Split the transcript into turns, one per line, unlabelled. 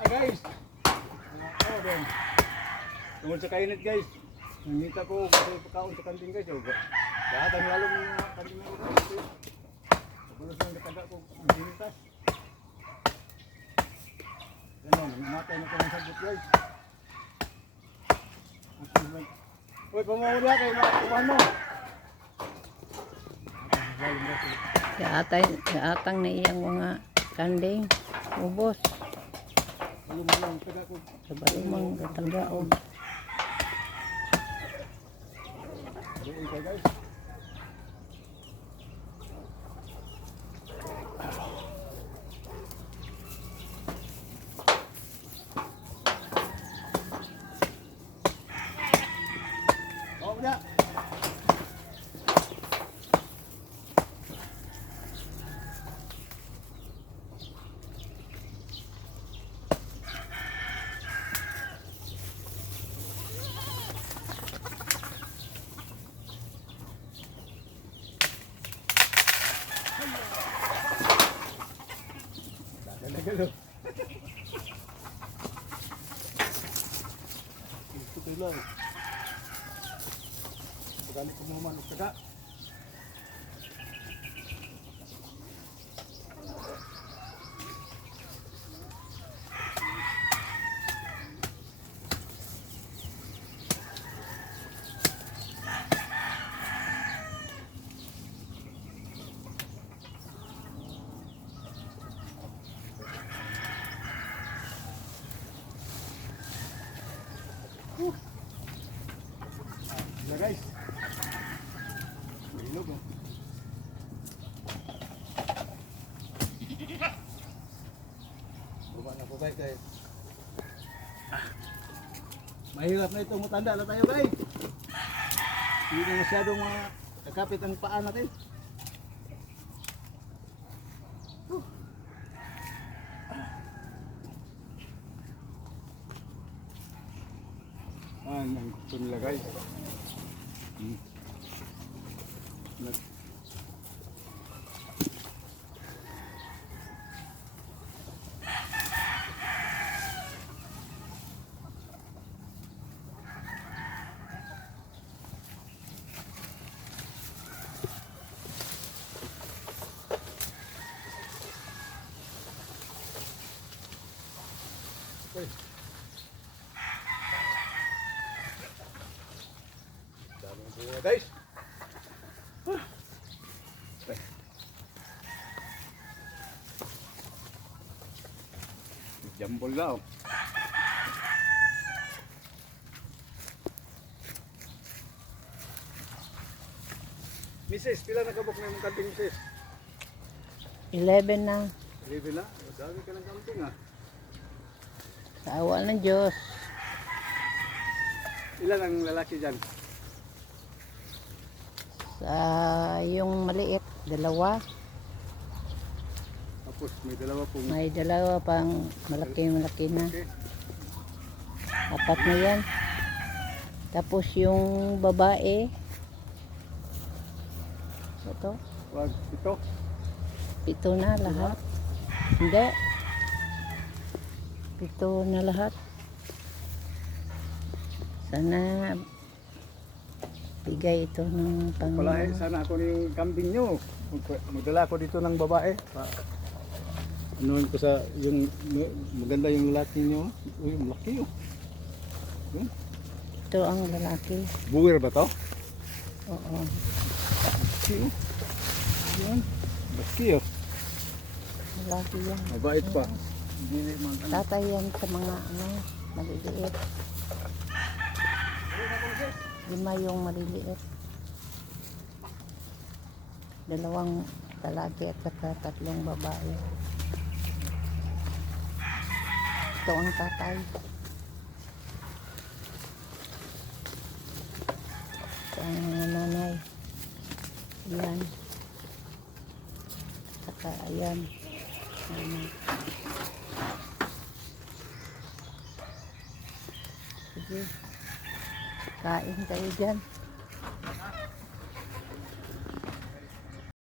Ah guys. Oh, din. Tungkol sa kainit guys. Nangita ko kasi pagkaon sa kantin guys. Oh. Lahat ang lalo ng mga kantin na ito. Kabulos ng kataga ko. Ang hinitas. Yan o, namatay na ko ng sagot guys. Uy, pamawala kayo mga kumano.
Kaatay, kaatang na iyang mga kanding. Ubos.
Alam mo lang, taga ko.
Kabalumang katanggaog.
Ayun kayo guys. Oh, udah. Nagalo. Ito lang. Pagani ko mo man taga. Sila guys. Ilog oh. Na po guys guys. Ah. Mahirap na ito matanda na tayo guys. Hindi na masyadong mga kakapit ang paa natin. Huh. Ah, nandito nila guys. Hmm. Nag- guys. Ah. Okay. Jambol na oh. Misis, pila nakabok na yung kanting misis?
11 na.
Libre na? O, Dami ka ng kanting ah.
Sa awa ng Diyos.
Ilan ang lalaki dyan?
Sa yung maliit, dalawa.
Tapos may dalawa pong
May dalawa pang malaki-malaki na.
Okay.
Apat na yan. Tapos yung babae. Ito.
Wag, ito.
Ito na lahat. Hindi. Ito na lahat. Sana bigay ito ng pang
Palahe, sana ako yung kambing nyo. Mag- Magdala ako dito ng babae. Pa, anuhan ko sa yung maganda yung lalaki nyo. Uy, malaki oh. Yun.
ito ang lalaki.
Buwer ba to?
Oo.
Malaki oh. Yan. Malaki oh.
Lalaki yan.
Mabait pa.
Tatay yan sa mga ano, maliliit. Lima yung maliliit. Dalawang lalaki at saka tatlong babae. Ito ang tatay. Ito ang mga nanay. Ayan. Saka ayan. Nanay. Sige. Kain kayo dyan.